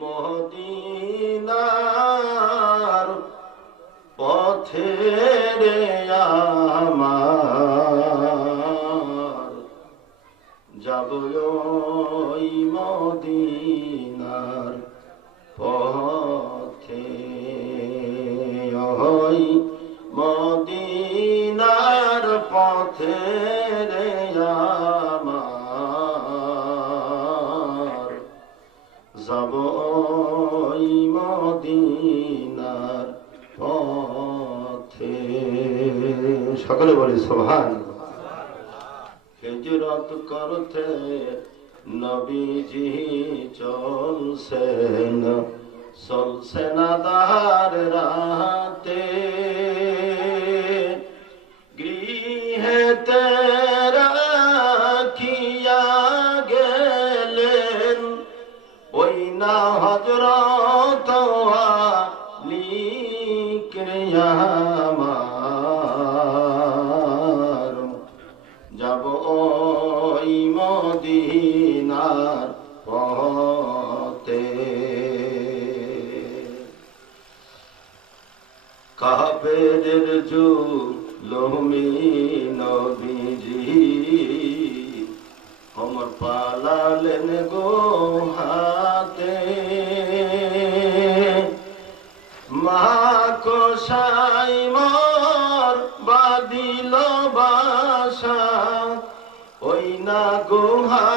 মদিনার পথে রে আমার যাব ওই মদিনার পথে, ওই মদিনার পথে রে আমার যাব ওই মদিনার পথে। সকলে বলি সুবহানাল্লাহ। হিজরত করতে নবীজি চলছেন, চলছেন আঁধার রাতে, গৃহেতে রাখিয়া গেলেন ওই না হযরত আলী আমার যাব ওই মদিনার পথে। কাফেরের জুলুমি নবীজি ওমর পালালেন গো হাতে, মা কোসাই মোর বাদিল বাসা ওই না গুহা